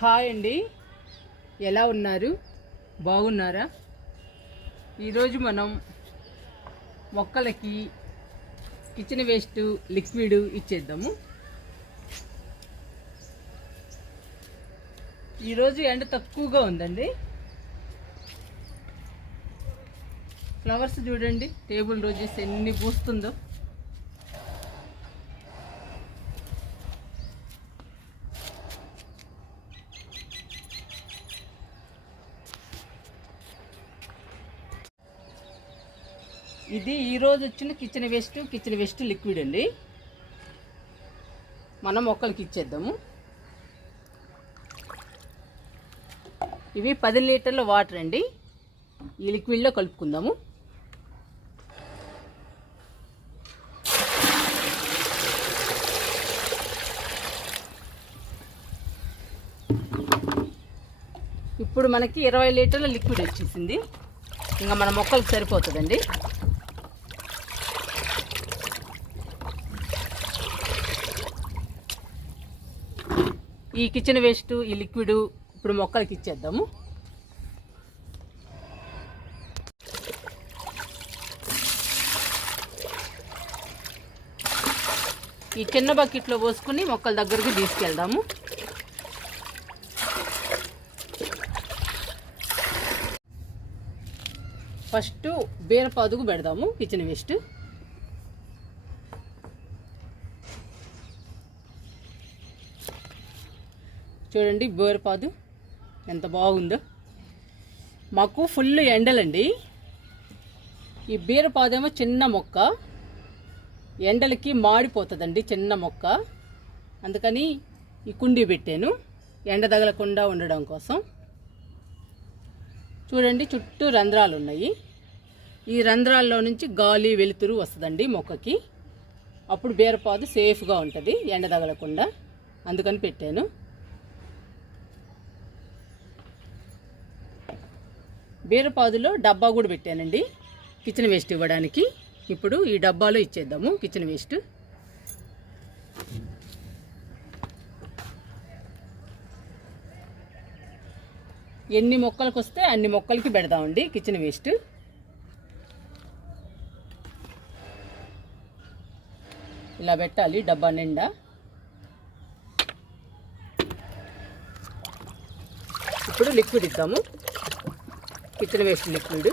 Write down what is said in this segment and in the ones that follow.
Hi అండి, ఎలా ఉన్నారు? బాగున్నారా? ఈరోజు మనం మొక్కలకి కిచెన్ వేస్ట్ లిక్విడ్ ఇచ్చేద్దాము. ఈరోజు ఎండ తక్కువగా ఉందండి. ఫ్లవర్స్ చూడండి, టేబుల్ రోజెస్ ఎన్ని పూస్తుందో. ఇది ఈరోజు వచ్చిన కిచెన్ వేస్ట్ లిక్విడ్ అండి. మనం మొక్కలకి ఇచ్చేద్దాము. ఇవి 10 లీటర్ల వాటర్ అండి. ఈ లిక్విడ్లో కలుపుకుందాము. ఇప్పుడు మనకి 20 లీటర్ల లిక్విడ్ వచ్చేసింది. ఇంకా మన మొక్కలకు సరిపోతుందండి. ఈ కిచెన్ వేస్ట్ ఈ లిక్విడ్ ఇప్పుడు మొక్కలకి ఇచ్చేద్దాము. ఈ చిన్న బకెట్లో పోసుకుని మొక్కల దగ్గరికి తీసుకెళ్దాము. ఫస్ట్ బీరపాదుకు పెడదాము కిచెన్ వేస్ట్. చూడండి బీరపాదు ఎంత బాగుందో. మాకు ఫుల్ ఎండలండి. ఈ బీరపాదేమో చిన్న మొక్క, ఎండలకి మాడిపోతుందండి చిన్న మొక్క. అందుకని ఈ కుండీ పెట్టాను ఎండ తగలకుండా ఉండడం కోసం. చూడండి చుట్టూ రంధ్రాలు ఉన్నాయి. ఈ రంధ్రాల్లో నుంచి గాలి వెలుతురు వస్తుందండి మొక్కకి. అప్పుడు బీరపాదు సేఫ్గా ఉంటుంది ఎండ తగలకుండా. అందుకని పెట్టాను. బీరపాదులో డబ్బా కూడా పెట్టానండి కిచెన్ వేస్ట్ ఇవ్వడానికి. ఇప్పుడు ఈ డబ్బాలో ఇచ్చేద్దాము కిచెన్ వేస్ట్. ఎన్ని మొక్కలకు వస్తే అన్ని మొక్కలకి పెడదామండి కిచెన్ వేస్ట్. ఇలా పెట్టాలి డబ్బా నిండా. ఇప్పుడు లిక్విడ్ ఇద్దాము, కిచెన్ వేస్ట్ లిక్విడ్.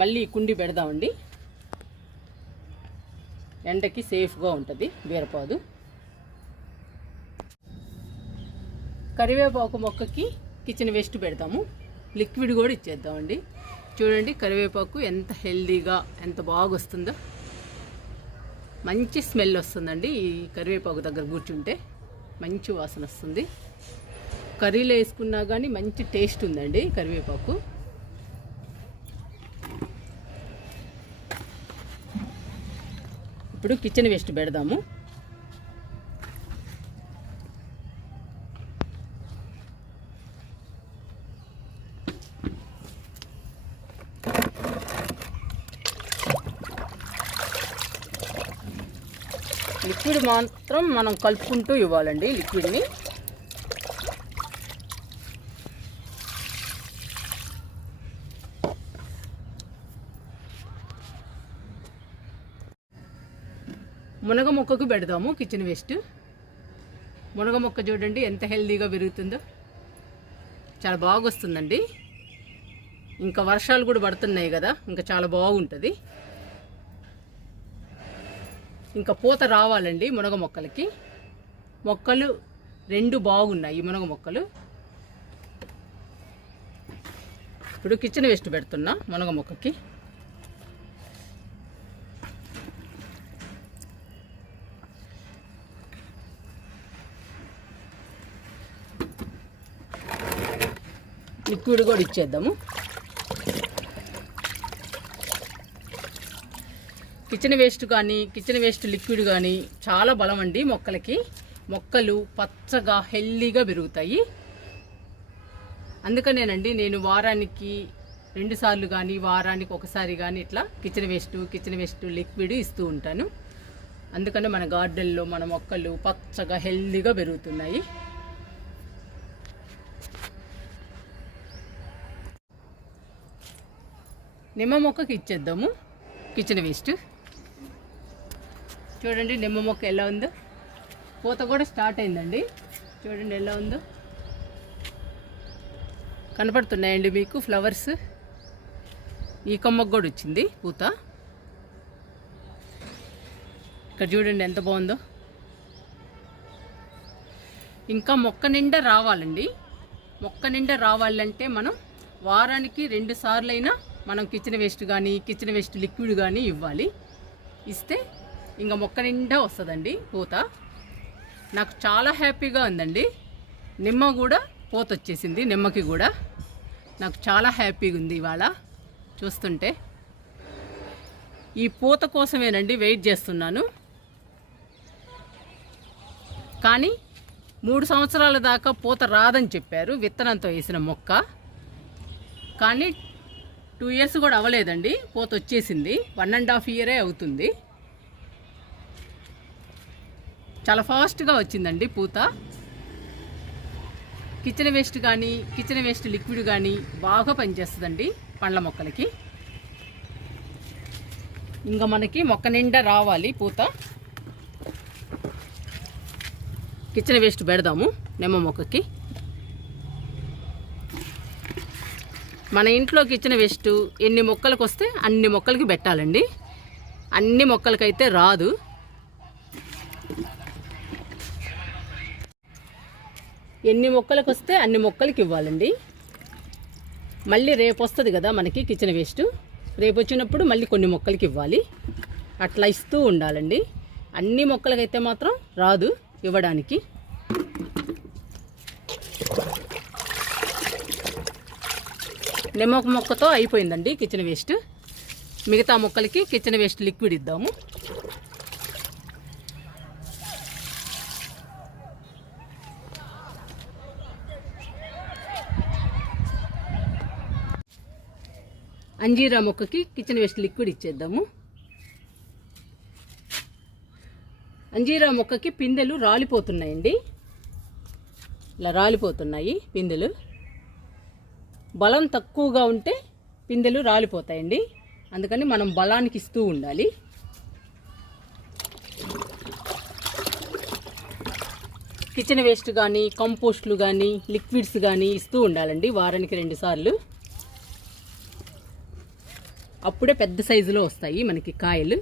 మళ్ళీ కుండి పెడదామండి, ఎండకి సేఫ్గా ఉంటుంది బీరపాదు. కరివేపాకు మొక్కకి కిచెన్ వేస్ట్ పెడతాము, లిక్విడ్ కూడా ఇచ్చేద్దామండి. చూడండి కరివేపాకు ఎంత హెల్దీగా ఎంత బాగా వస్తుందో. మంచి స్మెల్ వస్తుందండి. ఈ కరివేపాకు దగ్గర కూర్చుంటే మంచి వాసన వస్తుంది. కర్రీలో వేసుకున్నా కానీ మంచి టేస్ట్ ఉందండి కరివేపాకు. ఇప్పుడు కిచెన్ వేస్ట్ పెడదాము. లిక్విడ్ మాత్రం మనం కలుపుకుంటూ ఇవ్వాలండి లిక్విడ్ని. మునగ మొక్కకు పెడదాము కిచెన్ వేస్ట్. మునగ మొక్క చూడండి ఎంత హెల్దీగా పెరుగుతుందో. చాలా బాగా వస్తుందండి. ఇంకా వర్షాలు కూడా పడుతున్నాయి కదా, ఇంకా చాలా బాగుంటుంది. ఇంకా పూత రావాలండి మునగ మొక్కలకి. మొక్కలు 2 బాగున్నాయి ఈ మునగ మొక్కలు. ఇప్పుడు కిచెన్ వేస్ట్ పెడుతున్నా మునగ మొక్కకి. లిక్విడ్ కూడా ఇచ్చేద్దాము. కిచెన్ వేస్ట్ కానీ కిచెన్ వేస్ట్ లిక్విడ్ కానీ చాలా బలం అండి మొక్కలకి. మొక్కలు పచ్చగా హెల్దీగా పెరుగుతాయి. అందుకనేనండి నేను వారానికి 2 సార్లు కానీ వారానికి ఒకసారి కానీ ఇట్లా కిచెన్ వేస్ట్ లిక్విడ్ ఇస్తూ ఉంటాను. అందుకనే మన గార్డెన్లో మన మొక్కలు పచ్చగా హెల్దీగా పెరుగుతున్నాయి. నిమ్మ మొక్కకి ఇచ్చేద్దాము కిచెన్ వేస్ట్. చూడండి నిమ్మ మొక్క ఎలా ఉందో, పూత కూడా స్టార్ట్ అయిందండి. చూడండి ఎలా ఉందో, కనపడుతున్నాయండి మీకు ఫ్లవర్స్. ఈ కొమ్మకు కూడా వచ్చింది పూత. ఇక్కడ చూడండి ఎంత బాగుందో. ఇంకా మొక్క నిండా రావాలండి. మొక్క నిండా రావాలంటే మనం వారానికి 2 సార్లైనా మనం కిచెన్ వేస్ట్ లిక్విడ్ కానీ ఇవ్వాలి. ఇస్తే ఇంకా మొక్క నిండా వస్తుందండి పూత. నాకు చాలా హ్యాపీగా ఉందండి. నిమ్మ కూడా పూత వచ్చేసింది. నిమ్మకి కూడా నాకు చాలా హ్యాపీగా ఉంది ఇవాళ చూస్తుంటే. ఈ పూత కోసమేనండి వెయిట్ చేస్తున్నాను. కానీ 3 సంవత్సరాల దాకా పూత రాదని చెప్పారు విత్తనంతో వేసిన మొక్క. కానీ 2 ఇయర్స్ కూడా అవ్వలేదండి, పూత వచ్చేసింది. 1.5 ఇయరే అవుతుంది. చాలా ఫాస్ట్గా వచ్చిందండి పూత. కిచెన్ వేస్ట్ లిక్విడ్ కానీ బాగా పనిచేస్తుందండి పండ్ల మొక్కలకి. ఇంకా మనకి మొక్క నిండా రావాలి పూత. కిచెన్ వేస్ట్ పెడదాము నిమ్మ మొక్కకి. మన ఇంట్లో కిచెన్ వేస్ట్ ఎన్ని మొక్కలకు వస్తే అన్ని మొక్కలకి పెట్టాలండి. అన్ని మొక్కలకైతే రాదు. ఎన్ని మొక్కలకు వస్తే అన్ని మొక్కలకి ఇవ్వాలండి. మళ్ళీ రేపు వస్తుంది కదా మనకి కిచెన్ వేస్ట్. రేపు వచ్చినప్పుడు మళ్ళీ కొన్ని మొక్కలకి ఇవ్వాలి. అట్లా ఇస్తూ ఉండాలండి. అన్ని మొక్కలకైతే మాత్రం రాదు ఇవ్వడానికి. నిమ్మ మొక్కతో అయిపోయిందండి కిచెన్ వేస్ట్. మిగతా మొక్కలకి కిచెన్ వేస్ట్ లిక్విడ్ ఇద్దాము. అంజీరా మొక్కకి కిచెన్ వేస్ట్ లిక్విడ్ ఇచ్చేద్దాము. అంజీరా మొక్కకి పిందెలు రాలిపోతున్నాయండి. ఇలా రాలిపోతున్నాయి పిందెలు. బలం తక్కువగా ఉంటే పిందెలు రాలిపోతాయండి. అందుకని మనం బలానికి ఇస్తూ ఉండాలి. కిచెన్ వేస్ట్ కానీ కంపోస్ట్లు కానీ లిక్విడ్స్ కానీ ఇస్తూ ఉండాలండి వారానికి 2 సార్లు. అప్పుడే పెద్ద సైజులో వస్తాయి మనకి కాయలు.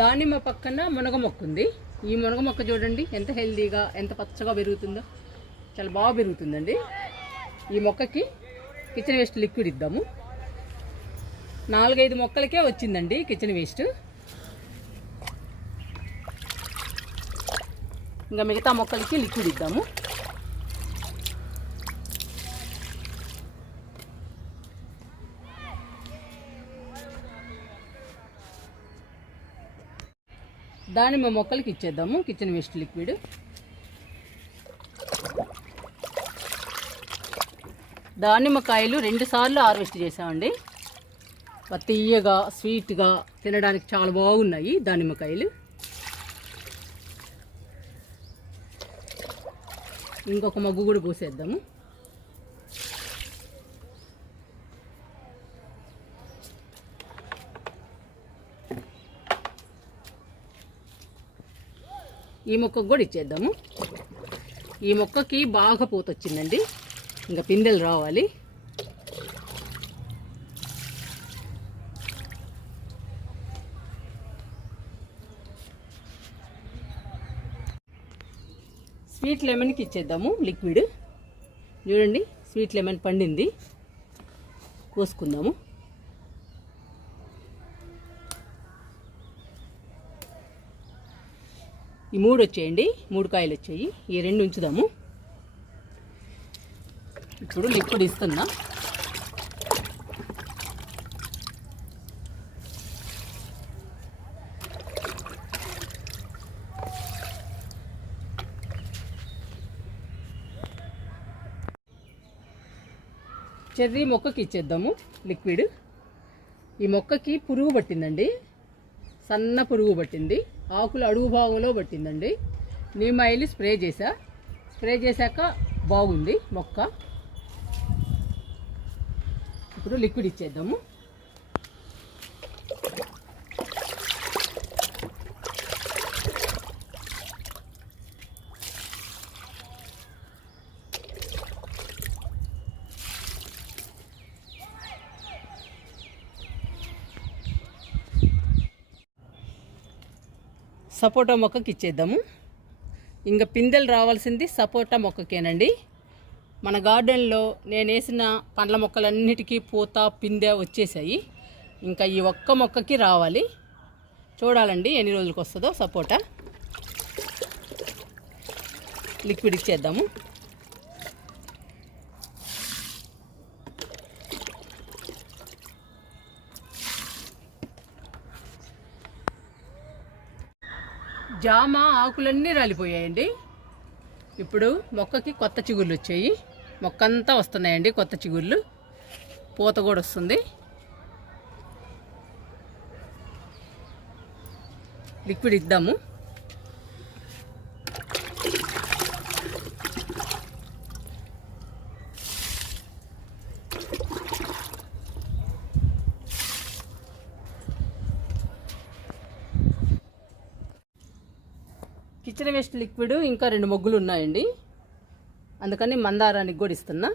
దానిమ్మ పక్కన మునగ మొక్క ఉంది. ఈ మునగ మొక్క చూడండి ఎంత హెల్దీగా ఎంత పచ్చగా పెరుగుతుందో. చాలా బాగా పెరుగుతుందండి. ఈ మొక్కకి కిచెన్ వేస్ట్ లిక్విడ్ ఇద్దాము. 4-5 మొక్కలకే వచ్చిందండి కిచెన్ వేస్ట్. ఇంకా మిగతా మొక్కలకి లిక్విడ్ ఇద్దాము. దానిమ్మ మొక్కలకి ఇచ్చేద్దాము కిచెన్ వేస్ట్ లిక్విడ్. దానిమ్మకాయలు 2 సార్లు హార్వెస్ట్ చేసామండి. తీయగా స్వీట్గా తినడానికి చాలా బాగున్నాయి దానిమ్మకాయలు. ఇంకొక మగ్గు కూడా పోసేద్దాము. ఈ మొక్కకు కూడా ఇచ్చేద్దాము. ఈ మొక్కకి బాగా పూత వచ్చిందండి. ఇంకా పిందెలు రావాలి. స్వీట్ లెమన్కి ఇచ్చేద్దాము లిక్విడ్. చూడండి స్వీట్ లెమన్ పండింది, కోసుకుందాము. ఈ 3 వచ్చేయండి, 3 కాయలు వచ్చాయి. ఈ 2 ఉంచుదాము. ఇప్పుడు లిక్విడ్ ఇస్తున్నా. చెర్రీ మొక్కకి ఇచ్చేద్దాము లిక్విడ్. ఈ మొక్కకి పురుగు పట్టిందండి, సన్న పురుగు పట్టింది, ఆకులు అడుగు భాగంలో పట్టిందండి. నీమ్ ఆయిల్ స్ప్రే చేశాక బాగుంది మొక్క. ఇప్పుడు లిక్విడ్ ఇచ్చేద్దాము. సపోటా మొక్కకి ఇచ్చేద్దాము. ఇంకా పిందెలు రావాల్సింది సపోటా మొక్కకేనండి. మన గార్డెన్లో నేను వేసిన పండ్ల మొక్కలన్నిటికీ పూత పిందె వచ్చేసాయి. ఇంకా ఈ ఒక్క మొక్కకి రావాలి. చూడాలండి ఎన్ని రోజులకు వస్తుందో సపోటా. లిక్విడ్ ఇచ్చేద్దాము. జామ ఆకులన్నీ రాలిపోయాయండి. ఇప్పుడు మొక్కకి కొత్త చిగుర్లు వచ్చాయి. మొక్క అంతా వస్తున్నాయండి కొత్త చిగుర్లు, పూత కూడా వస్తుంది. లిక్విడ్ ఇద్దాము. కిచెన్ వేస్ట్ లిక్విడ్ ఇంకా 2 మొగ్గులు ఉన్నాయండి, అందుకని మందారానికి కూడా ఇస్తున్నా.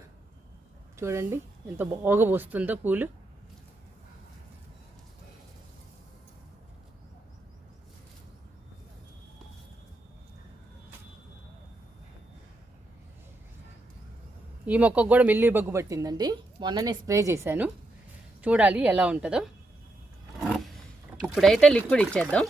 చూడండి ఎంత బాగా పోస్తుందో పూలు. ఈ మొక్కకు కూడా మిల్లీ బగ్గు పట్టిందండి, మొన్ననే స్ప్రే చేశాను. చూడాలి ఎలా ఉంటుందో. ఇప్పుడైతే లిక్విడ్ ఇచ్చేద్దాం.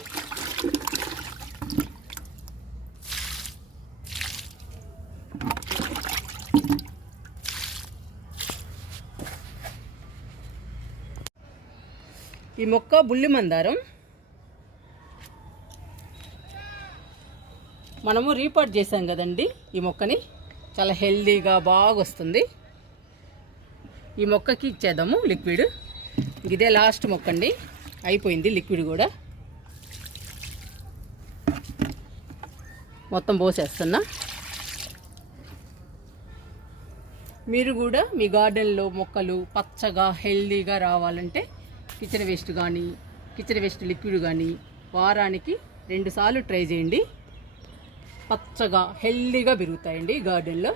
ఈ మొక్క బుల్లి మందారం. మనము రీపాట్ చేసాం కదండి ఈ మొక్కని, చాలా హెల్దీగా బాగా వస్తుంది. ఈ మొక్కకి ఇచ్చేద్దాము లిక్విడ్. ఇదే లాస్ట్ మొక్క అండి, అయిపోయింది లిక్విడ్ కూడా. మొత్తం పోసేస్తున్నా. మీరు కూడా మీ గార్డెన్లో మొక్కలు పచ్చగా హెల్దీగా రావాలంటే కిచెన్ వేస్ట్ లిక్విడ్ కానీ వారానికి 2 సార్లు ట్రై చేయండి. పచ్చగా హెల్దీగా పెరుగుతాయండి గార్డెన్లో.